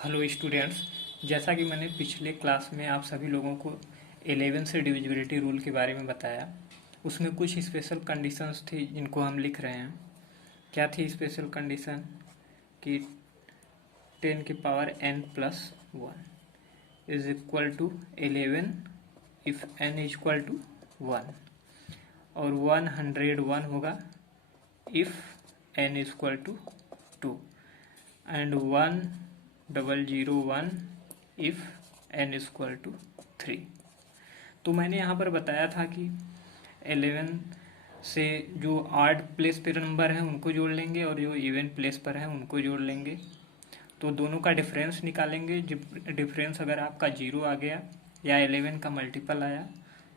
Hello students. जैसा कि मैंने पिछले क्लास में आप सभी लोगों को 11 से डिविजिबिलिटी रूल के बारे में बताया, उसमें कुछ स्पेशल कंडीशंस थी जिनको हम लिख रहे हैं। क्या थी स्पेशल कंडीशन? कि 10 की power n plus 1 is equal to 11 if n is equal to 1, और 101 होगा if n is equal to 2, and 1001 if n is equal to 3। तो मैंने यहाँ पर बताया था कि 11 से जो ऑड प्लेस पर नंबर है उनको जोड़ लेंगे और जो इवन प्लेस पर है उनको जोड़ लेंगे, तो दोनों का डिफरेंस निकालेंगे। डिफरेंस अगर आपका 0 आ गया या 11 का मल्टीपल आया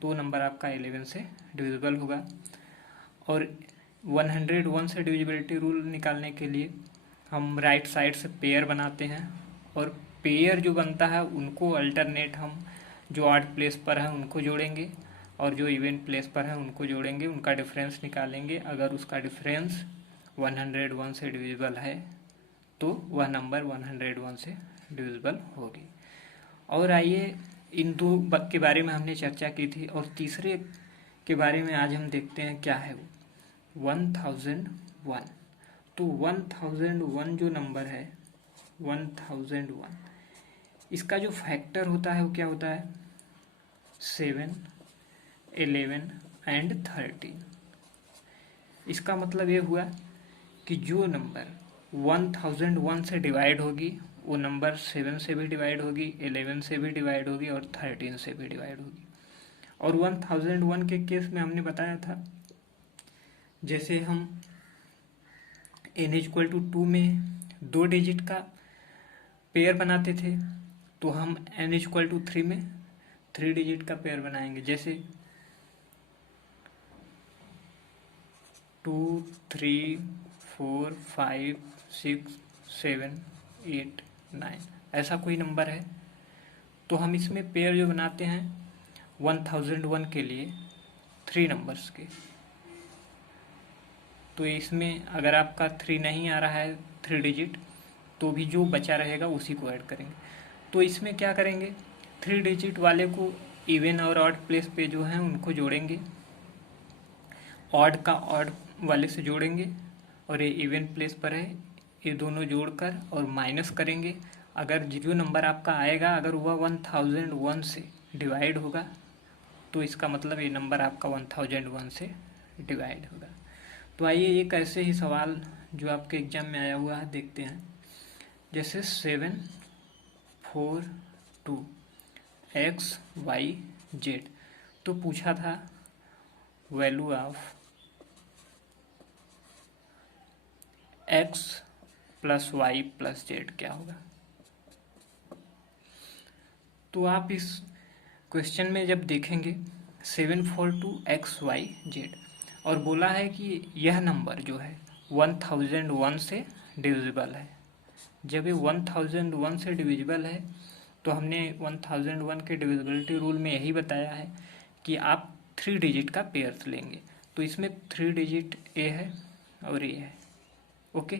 तो नंबर आपका 11 से डिविजिबल होगा। और 101 से डिविजिबिलिटी रूल निकालने के लिए हम राइट साइड से पेयर बनाते हैं, और पेयर जो बनता है उनको अल्टरनेट हम जो ऑड प्लेस पर है उनको जोड़ेंगे और जो इवन प्लेस पर है उनको जोड़ेंगे, उनका डिफरेंस निकालेंगे। अगर उसका डिफरेंस 101 से डिविजिबल है तो वह नंबर 101 से डिविजिबल होगी। और आइए, इन दो के बारे में हमने चर्चा की थी, और तीसरे के बारे में आज हम देखते हैं क्या है वो 1001। तो 1001 जो नंबर है 1001, इसका जो फैक्टर होता है वो क्या होता है? 7, 11 एंड 13। इसका मतलब ये हुआ कि जो नंबर 1001 से डिवाइड होगी वो नंबर 7 से भी डिवाइड होगी, 11 से भी डिवाइड होगी और 13 से भी डिवाइड होगी। और 1001 के केस में हमने बताया था, जैसे हम n इक्वल टू 2 में 2 डिजिट का पेयर बनाते थे, तो हम n इक्वल टू 3 में 3 डिजिट का पेयर बनाएंगे। जैसे 2, 3, 4, 5, 6, 7, 8, 9 ऐसा कोई नंबर है तो हम इसमें पेयर जो बनाते हैं 1001 के लिए 3 नंबर्स के, तो इसमें अगर आपका 3 नहीं आ रहा है 3 डिजिट, तो भी जो बचा रहेगा उसी को ऐड करेंगे। तो इसमें क्या करेंगे, 3 डिजिट वाले को इवन और ऑड प्लेस पे जो है उनको जोड़ेंगे, ऑड का ऑड वाले से जोड़ेंगे, और ये इवन प्लेस पर है ये दोनों जोड़कर और माइनस करेंगे। अगर जो नंबर आपका आएगा अगर वह 1001 से डिवाइड होगा तो इसका मतलब ये नंबर आपका 1001 से डिवाइड होगा। तो आइए एक ऐसे ही सवाल जो आपके एग्जाम में आया हुआ है देखते हैं। जैसे 7, 4, 2 x, y, z, तो पूछा था value of x plus y plus z क्या होगा। तो आप इस क्वेश्चन में जब देखेंगे 742xyz, और बोला है कि यह नंबर जो है 1001 से डिविजिबल है। जब ये 1001 से डिविजिबल है तो हमने 1001 के डिविजिबिलिटी रूल में यही बताया है कि आप 3 डिजिट का पेयर्स लेंगे। तो इसमें 3 डिजिट ए है और ए है, ओके।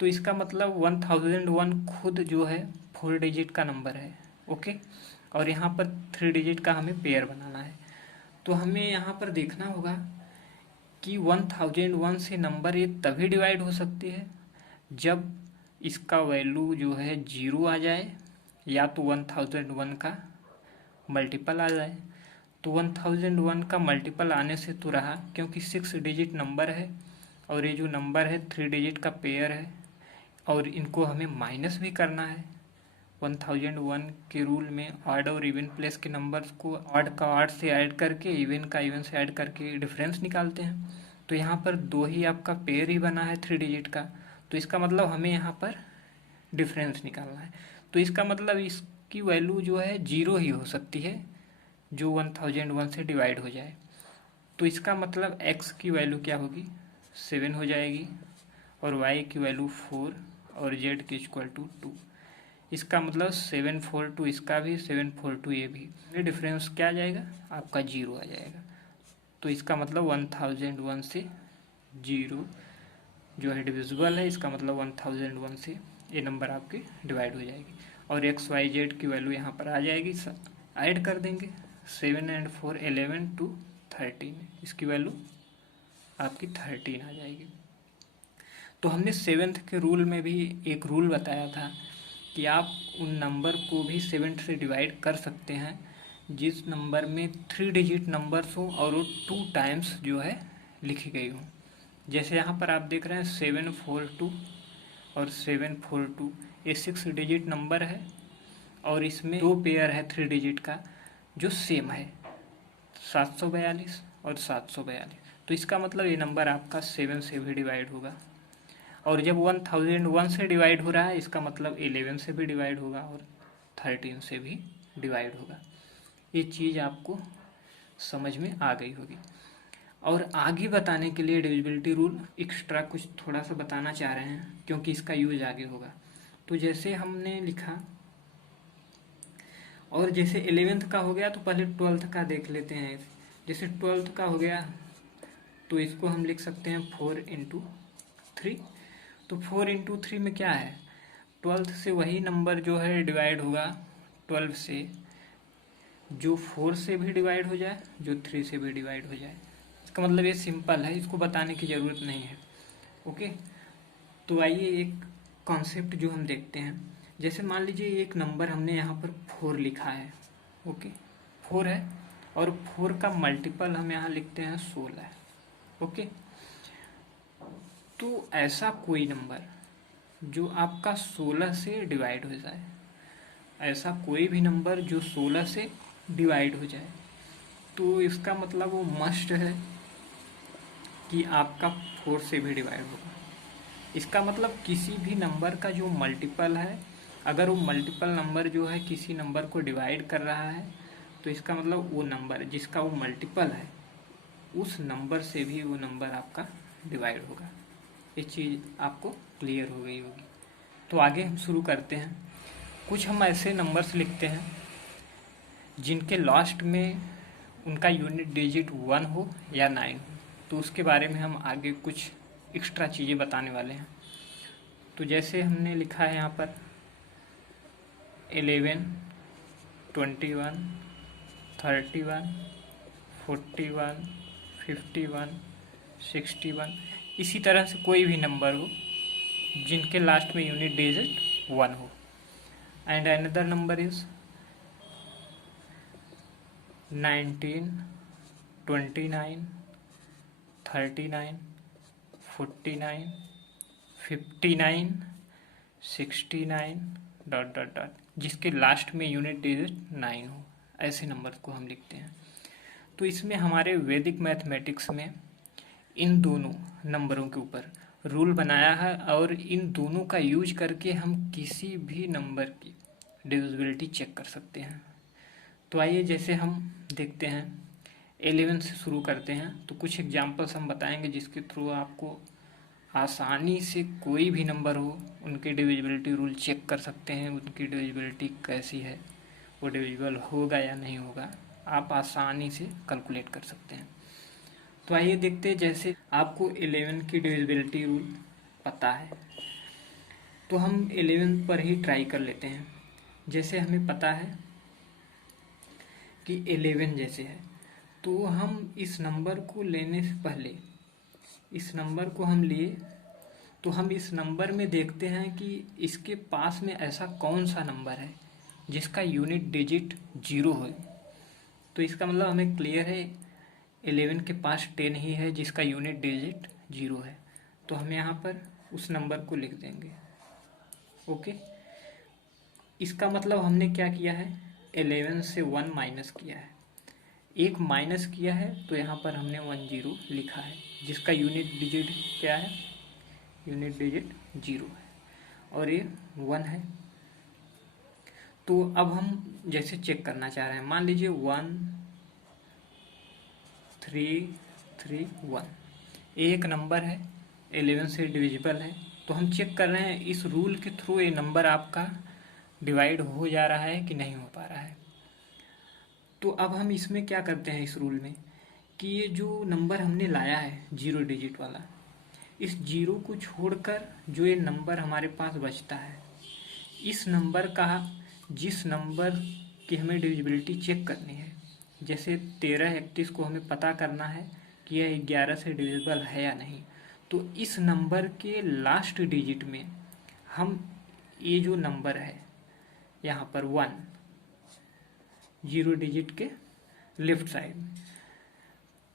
तो इसका मतलब 1001 खुद जो है 4 डिजिट का नंबर है, ओके। और यहाँ पर 3 डिजिट का हमें पेयर बनाना है। तो हमें यहाँ पर देखना होगा कि 1001 से नंबर ये तभी डिवाइड हो सकती है जब इसका वैल्यू जो है 0 आ जाए, या तो 1001 का मल्टीपल आ जाए। तो 1001 का मल्टीपल आने से तो रहा, क्योंकि 6 डिजिट नंबर है और ये जो नंबर है 3 डिजिट का पेयर है, और इनको हमें माइनस भी करना है। 1001 के रूल में ऑड और इवन प्लेस के नंबर्स को ऑड का ऑड से ऐड करके इवन का इवन से ऐड करके डिफरेंस निकालते हैं। तो यहाँ पर 2 ही आपका पेयर ही बना है 3 डिजिट का, तो इसका मतलब हमें यहाँ पर डिफरेंस निकालना है। तो इसका मतलब इसकी वैल्यू जो है 0 ही हो सकती है जो 1001 से डिवाइड हो जाए। तो इसका मतलब x की वैल्यू क्या होगी, 7 हो जाएगी, और y की वैल्यू 4 और z की इक्वल टू 2। इसका मतलब 742 इसका भी, 742 ये भी, ये डिफरेंस क्या आ जाएगा आपका 0 आ जाएगा। तो इसका मतलब 1001 से 0 जो है डिविजिबल है, इसका मतलब 1001 से ये नंबर आपकी डिवाइड हो जाएगी और XYZ की वैल्यू यहाँ पर आ जाएगी। ऐड कर देंगे 7 and 4 11 to 13, इसकी वैल्यू आपकी 13 आ जाएगी। तो हमने 7th के रूल में भी एक रूल बताया था कि आप उन नंबर को भी 7 से डिवाइड कर सकते हैं जिस नंबर में 3 डिजिट नंबर्स हो और वो 2 टाइम्स जो है लिखी गई हो। जैसे यहाँ पर आप देख रहे हैं 742 और 742, ये 6 डिजिट नंबर है और इसमें 2 पेयर है 3 डिजिट का जो सेम है, 742 और 742। तो इसका मतलब ये नंबर आपका 7 से भी डिवाइड होगा। और जब 1001 से डिवाइड हो रहा है इसका मतलब 11 से भी डिवाइड होगा और 13 से भी डिवाइड होगा। ये चीज़ आपको समझ में आ गई होगी। और आगे बताने के लिए डिविजिबिलिटी रूल एक्स्ट्रा कुछ थोड़ा सा बताना चाह रहे हैं क्योंकि इसका यूज आगे होगा। तो जैसे हमने लिखा, और जैसे 11th का हो गया तो पहले 12th का देख लेते हैं। जैसे 12th का हो गया तो इसको हम लिख सकते हैं 4 into 3। तो 4 into 3 में क्या है, 12th से वही नंबर जो है डिवाइड होगा 12 से जो 4 से भी डिवाइड हो जाए, जो 3 से भी डिवाइड हो जाए। इसका मतलब ये सिंपल है, इसको बताने की ज़रूरत नहीं है। ओके, तो आइए एक कॉन्सेप्ट जो हम देखते हैं। जैसे मान लीजिए एक नंबर हमने यहाँ पर 4 लिखा है। ओके, 4 है और 4 का मल्टीपल हम यहाँ लिखते हैं 16। ओके, तो ऐसा कोई नंबर जो आपका 16 से डिवाइड हो जाए, ऐसा कोई भी नंबर जो 16 से डिवाइड हो जाए, तो इसका मतलब वो मस्ट है कि आपका 4 से भी डिवाइड होगा। इसका मतलब किसी भी नंबर का जो मल्टीपल है, अगर वो मल्टीपल नंबर जो है किसी नंबर को डिवाइड कर रहा है तो इसका मतलब वो नंबर जिसका वो मल्टीपल है उस नंबर से भी वो नंबर आपका डिवाइड होगा। ये चीज़ आपको क्लियर हो गई होगी। तो आगे हम शुरू करते हैं। कुछ हम ऐसे नंबर्स लिखते हैं जिनके लास्ट में उनका यूनिट डिजिट 1 हो या 9 हो, तो उसके बारे में हम आगे कुछ एक्स्ट्रा चीज़ें बताने वाले हैं। तो जैसे हमने लिखा है यहाँ पर 11, 21, 31, 41, 51, 61, इसी तरह से कोई भी नंबर हो जिनके लास्ट में यूनिट डिजिट 1 हो। एंड अनदर नंबर इज 19, 29, 39, 49, 59, 69 ... जिसके लास्ट में यूनिट डिजिट 9 हो, ऐसे नंबर को हम लिखते हैं। तो इसमें हमारे वैदिक मैथमेटिक्स में इन दोनों नंबरों के ऊपर रूल बनाया है और इन दोनों का यूज करके हम किसी भी नंबर की डिविजिबिलिटी चेक कर सकते हैं। तो आइए जैसे हम देखते हैं 11 से शुरू करते हैं। तो कुछ एग्जांपल्स हम बताएंगे जिसके थ्रू आपको आसानी से कोई भी नंबर हो उनकी डिविजिबिलिटी रूल चेक कर सकते हैं, उनकी डिविजिबिलिटी कैसी है, वो डिविजिबल होगा या नहीं होगा, आप आसानी से कैलकुलेट कर सकते हैं। तो आइए देखते हैं। जैसे आपको 11 की डिविजिबिलिटी रूल पता है तो हम 11 पर ही ट्राई कर लेते हैं। जैसे हमें पता है कि 11 जैसे है तो हम इस नंबर को लेने से पहले, इस नंबर को हम लिए तो हम इस नंबर में देखते हैं कि इसके पास में ऐसा कौन सा नंबर है जिसका यूनिट डिजिट 0 हो। तो इसका मतलब हमें क्लियर है 11 के पास 10 ही है जिसका यूनिट डिजिट 0 है। तो हम यहाँ पर उस नंबर को लिख देंगे। ओके, इसका मतलब हमने क्या किया है, 11 से 1 माइनस किया है, एक माइनस किया है तो यहाँ पर हमने 10 लिखा है जिसका यूनिट डिजिट क्या है, यूनिट डिजिट 0 है और ये 1 है। तो अब हम जैसे चेक करना चाह रहे हैं, मान लीजिए 1 3 3 1, एक नंबर है 11 से डिविजिबल है। तो हम चेक कर रहे हैं इस रूल के थ्रू ये नंबर आपका डिवाइड हो जा रहा है कि नहीं हो पा रहा है। तो अब हम इसमें क्या करते हैं इस रूल में कि ये जो नंबर हमने लाया है 0 डिजिट वाला, इस जीरो को छोड़कर जो ये नंबर हमारे पास बचता है, इस नंबर का, जिस नंबर की हमें डिविजिबिलिटी चेक करनी है, जैसे 1331 को हमें पता करना है कि यह 11 से डिविजिबल है या नहीं, तो इस नंबर के लास्ट डिजिट में हम ये जो नंबर है यहाँ पर 1, 0 डिजिट के लेफ्ट साइड में,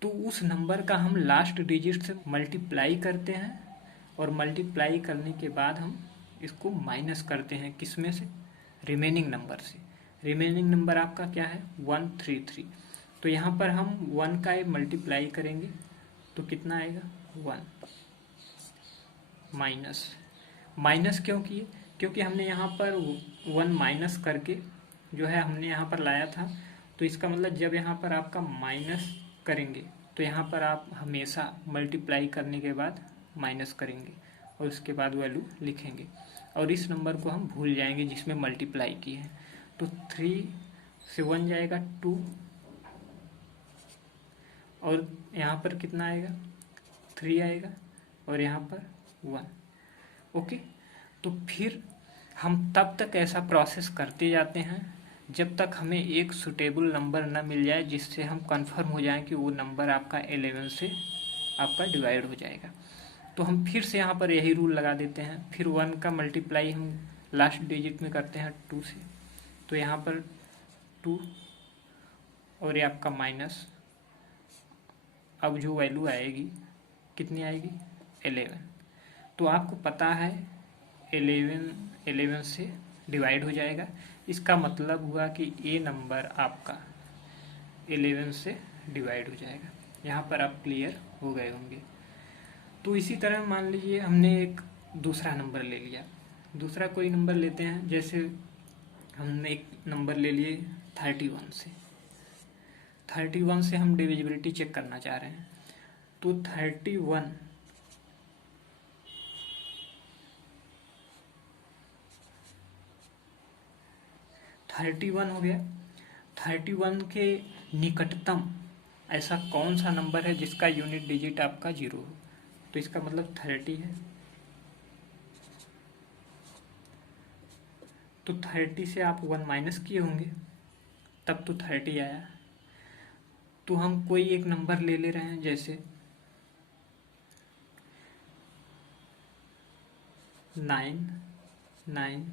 तो उस नंबर का हम लास्ट डिजिट से मल्टीप्लाई करते हैं और मल्टीप्लाई करने के बाद हम इसको माइनस करते हैं, किसमें से, रिमेनिंग नंबर से। रिमेनिंग नंबर आपका क्या है, 133। तो यहाँ पर हम 1 का मल्टीप्लाई करेंगे तो कितना आएगा, 1 माइनस। माइनस क्यों किए, क्योंकि हमने यहाँ पर 1 माइनस करके जो है हमने यहाँ पर लाया था, तो इसका मतलब जब यहाँ पर आपका माइनस करेंगे तो यहाँ पर आप हमेशा मल्टीप्लाई करने के बाद माइनस करेंगे और उसके बाद वैल्यू लिखेंगे, और इस नंबर को हम भूल जाएंगे जिसमें मल्टीप्लाई किए हैं। तो 3 से 1 जाएगा 2, और यहाँ पर कितना आएगा, 3 आएगा, और यहाँ पर 1। ओके, तो फिर हम तब तक ऐसा प्रोसेस करते जाते हैं जब तक हमें एक सुटेबल नंबर ना मिल जाए जिससे हम कंफर्म हो जाएं कि वो नंबर आपका 11 से आपका डिवाइड हो जाएगा। तो हम फिर से यहाँ पर यही रूल लगा देते हैं, फिर 1 का मल्टीप्लाई हम लास्ट डिजिट में करते हैं 2 से, तो यहाँ पर 2 और ये आपका माइनस, अब जो वैल्यू आएगी कितनी आएगी, 11। तो आपको पता है 11 से डिवाइड हो जाएगा, इसका मतलब हुआ कि ये नंबर आपका 11 से डिवाइड हो जाएगा। यहाँ पर आप क्लियर हो गए होंगे। तो इसी तरह मान लीजिए हमने एक दूसरा नंबर ले लिया, दूसरा कोई नंबर लेते हैं, जैसे हमने एक नंबर ले लिए 31 से। 31 से हम डिविजिबिलिटी चेक करना चाह रहे हैं, तो 31 हो गया। 31 के निकटतम ऐसा कौन सा नंबर है जिसका यूनिट डिजिट आपका 0 हो, तो इसका मतलब 30 है। तो 30 से आप 1 माइनस किए होंगे, तब तो 30 आया। तो हम कोई एक नंबर ले ले रहे हैं, जैसे 9 9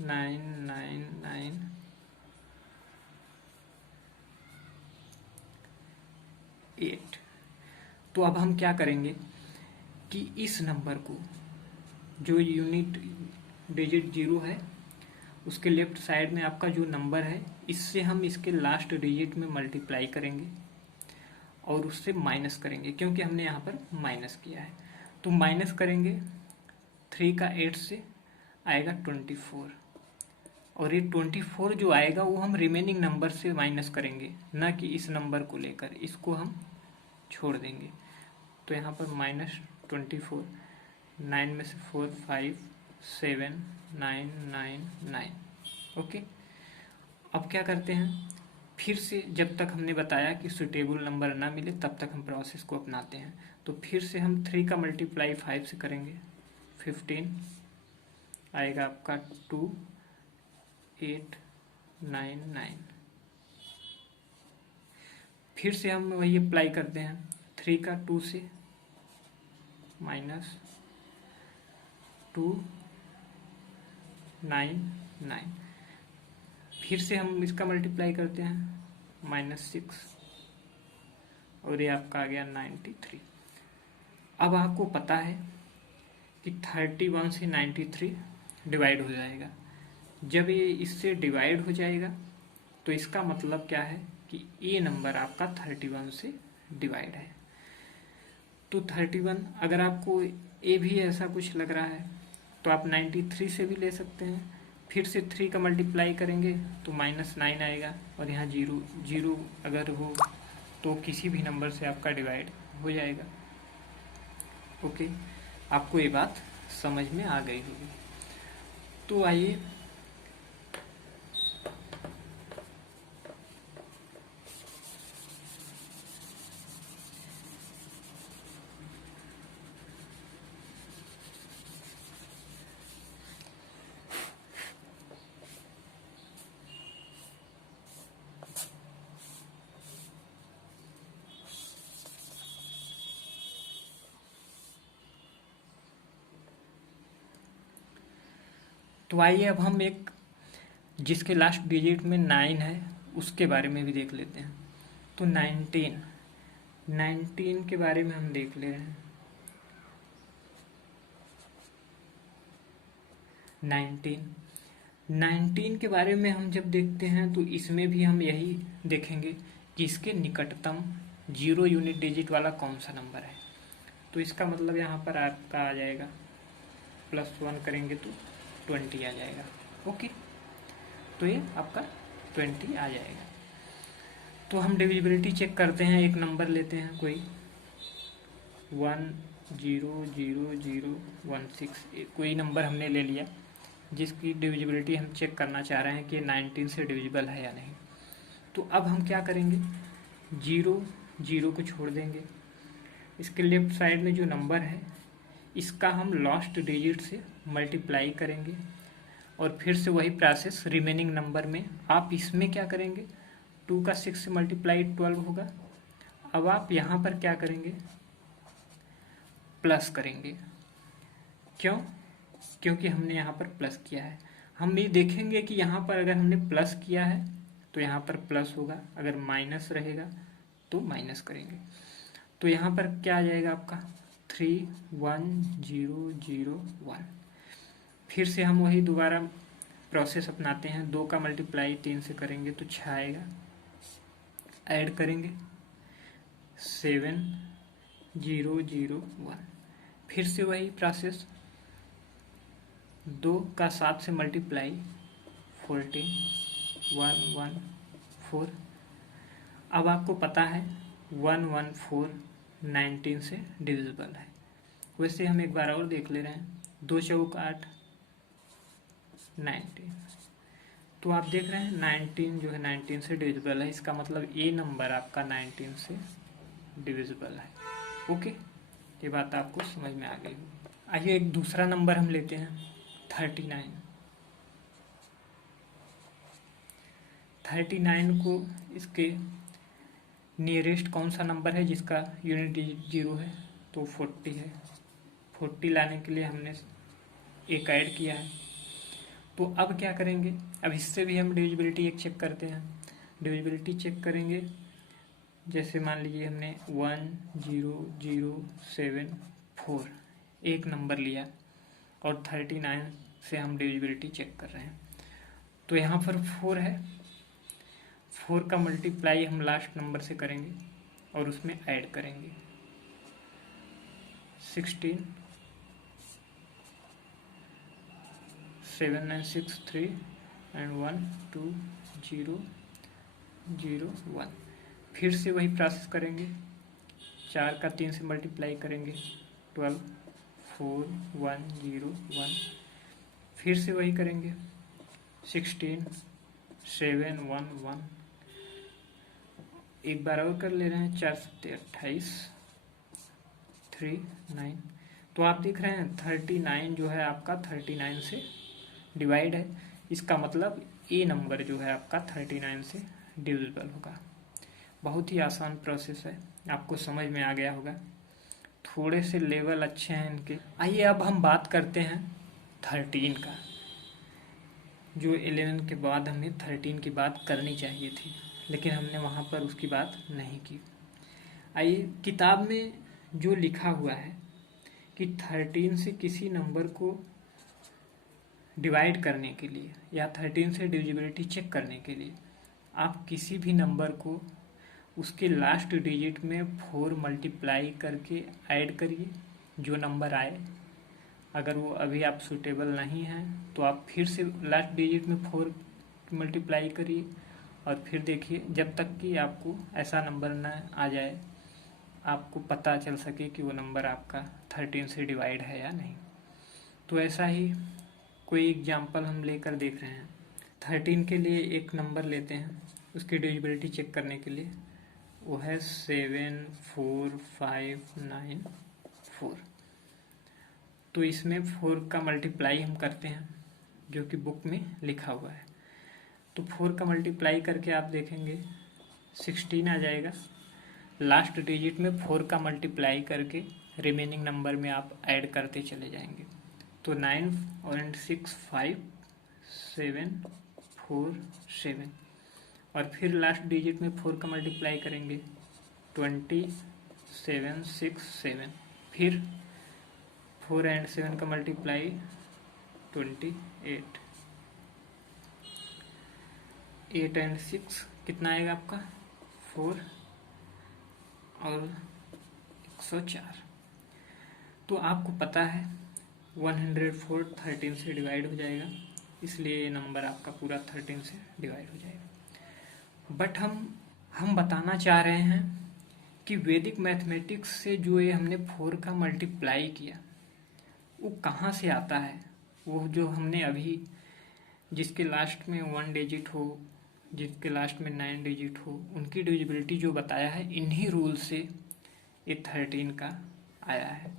9 9 9 8। तो अब हम क्या करेंगे कि इस नंबर को, जो यूनिट डिजिट 0 है, उसके लेफ्ट साइड में आपका जो नंबर है, इससे हम इसके लास्ट डिजिट में मल्टीप्लाई करेंगे और उससे माइनस करेंगे, क्योंकि हमने यहाँ पर माइनस किया है। तो माइनस करेंगे 3 का 8 से आएगा 24, और ये 24 जो आएगा वो हम रिमेनिंग नंबर से माइनस करेंगे, ना कि इस नंबर को लेकर, इसको हम छोड़ देंगे। तो यहाँ पर -24, 9 में से 4 5 7 9 9 9। ओके, अब क्या करते हैं, फिर से जब तक हमने बताया कि सुटेबल नंबर ना मिले तब तक हम प्रोसेस को अपनाते हैं। तो फिर से हम 3 का मल्टीप्लाई 5 से करेंगे, 15 आएगा आपका 2 8 9 9। फिर से हम वही अप्लाई करते हैं, 3 का 2 से -2 9 9। फिर से हम इसका मल्टीप्लाई करते हैं, -6, और ये आपका आ गया 93। अब आपको पता है कि 31 से 93 डिवाइड हो जाएगा। जब ये इससे डिवाइड हो जाएगा तो इसका मतलब क्या है कि ये नंबर आपका 31 से डिवाइड है। तो 31, अगर आपको ये भी ऐसा कुछ लग रहा है तो आप 93 से भी ले सकते हैं। फिर से 3 का मल्टीप्लाई करेंगे तो -9 आएगा, और यहाँ 0 अगर हो तो किसी भी नंबर से आपका डिवाइड हो जाएगा। ओके, आपको ये बात समझ में आ गई होगी। तो आइए तो आइए अब हम एक जिसके लास्ट डिजिट में 9 है उसके बारे में भी देख लेते हैं। तो 19 के बारे में हम देख ले रहे हैं। 19 के बारे में हम जब देखते हैं तो इसमें भी हम यही देखेंगे कि इसके निकटतम 0 यूनिट डिजिट वाला कौन सा नंबर है। तो इसका मतलब यहाँ पर आपका आ जाएगा +1 करेंगे तो 20 आ जाएगा। ओके, तो ये आपका 20 आ जाएगा। तो हम डिविजिबिलिटी चेक करते हैं। एक नंबर लेते हैं कोई 1000016, कोई नंबर हमने ले लिया जिसकी डिविजिबिलिटी हम चेक करना चाह रहे हैं कि 19 से डिविजिबल है या नहीं। तो अब हम क्या करेंगे, 0 को छोड़ देंगे। इसके लेफ्ट साइड में जो नंबर है इसका हम लास्ट डिजिट से मल्टीप्लाई करेंगे और फिर से वही प्रोसेस रिमेनिंग नंबर में। आप इसमें क्या करेंगे, 2 का 6 से मल्टीप्लाई 12 होगा। अब आप यहाँ पर क्या करेंगे, प्लस करेंगे। क्यों? क्योंकि हमने यहाँ पर प्लस किया है। हम ये देखेंगे कि यहाँ पर अगर हमने प्लस किया है तो यहाँ पर प्लस होगा, अगर माइनस रहेगा तो माइनस करेंगे। तो यहाँ पर क्या आ जाएगा आपका 31001। फिर से हम वही दोबारा प्रोसेस अपनाते हैं। 2 का मल्टीप्लाई 3 से करेंगे तो 6 आएगा। ऐड करेंगे 7001। फिर से वही प्रोसेस, 2 का 7 से मल्टीप्लाई 14114। अब आपको पता है 114 19 से डिविजिबल है। वैसे हम एक बार और देख ले रहे हैं। 2 चौक 8 19। तो आप देख रहे हैं 19 जो है 19 से डिविजिबल है। इसका मतलब ये नंबर आपका 19 से डिविजिबल है। ओके, ये बात आपको समझ में आ गई। आइए एक दूसरा नंबर हम लेते हैं 39 को इसके नियरेस्ट कौन सा नंबर है जिसका यूनिट डिजिट 0 है, तो 40 है। 40 लाने के लिए हमने एक ऐड किया है। तो अब क्या करेंगे, अब इससे भी हम डिविजिबिलिटी एक चेक करते हैं। डिविजिबिलिटी चेक करेंगे, जैसे मान लीजिए हमने 10074 एक नंबर लिया और 39 से हम डिविजिबिलिटी चेक कर रहे हैं। तो यहाँ पर 4 है। 4 का मल्टीप्लाई हम लास्ट नंबर से करेंगे और उसमें ऐड करेंगे 16 7963 एंड 12001। फिर से वही प्रोसेस करेंगे। 4 का 3 से मल्टीप्लाई करेंगे 124 फिर से वही करेंगे 16 711। एक बार और कर ले रहे हैं 4 7 28 39। तो आप देख रहे हैं 39 जो है आपका 39 से डिवाइड है। इसका मतलब ए नंबर जो है आपका 39 से डिविजिबल होगा। बहुत ही आसान प्रोसेस है, आपको समझ में आ गया होगा। थोड़े से लेवल अच्छे हैं इनके। आइए अब हम बात करते हैं 13 का। जो 11 के बाद हमें 13 की बात करनी चाहिए थी, लेकिन हमने वहाँ पर उसकी बात नहीं की। आइए, किताब में जो लिखा हुआ है कि 13 से किसी नंबर को डिवाइड करने के लिए या 13 से डिविजिबिलिटी चेक करने के लिए आप किसी भी नंबर को उसके लास्ट डिजिट में 4 मल्टीप्लाई करके ऐड करिए, जो नंबर आए। अगर वो अभी आप सूटेबल नहीं हैं तो आप फिर से लास्ट डिजिट में 4 मल्टीप्लाई करिए और फिर देखिए जब तक कि आपको ऐसा नंबर ना आ जाए, आपको पता चल सके कि वो नंबर आपका 13 से डिवाइड है या नहीं। तो ऐसा ही कोई एग्जाम्पल हम लेकर देख रहे हैं। 13 के लिए एक नंबर लेते हैं, उसकी डिविजिबिलिटी चेक करने के लिए। वो है 74594। तो इसमें 4 का मल्टीप्लाई हम करते हैं, जो कि बुक में लिखा हुआ है। तो 4 का मल्टीप्लाई करके आप देखेंगे 16 आ जाएगा। लास्ट डिजिट में 4 का मल्टीप्लाई करके रिमेनिंग नंबर में आप ऐड करते चले जाएंगे। तो 9 और 6 5 747 और फिर लास्ट डिजिट में 4 का मल्टीप्लाई करेंगे 2767, फिर 4 एंड 7 का मल्टीप्लाई 28, 8 एंड 6 कितना आएगा आपका 4 और 104। तो आपको पता है 104 13 से डिवाइड हो जाएगा, इसलिए ये नंबर आपका पूरा 13 से डिवाइड हो जाएगा। बट हम बताना चाह रहे हैं कि वैदिक मैथमेटिक्स से जो ये हमने 4 का मल्टीप्लाई किया वो कहाँ से आता है। वो जो हमने अभी जिसके लास्ट में 1 डिजिट हो, जिसके लास्ट में 9 डिजिट हो, उनकी डिविजिबिलिटी जो बताया है इन्हीं रूल से ये 13 का आया है।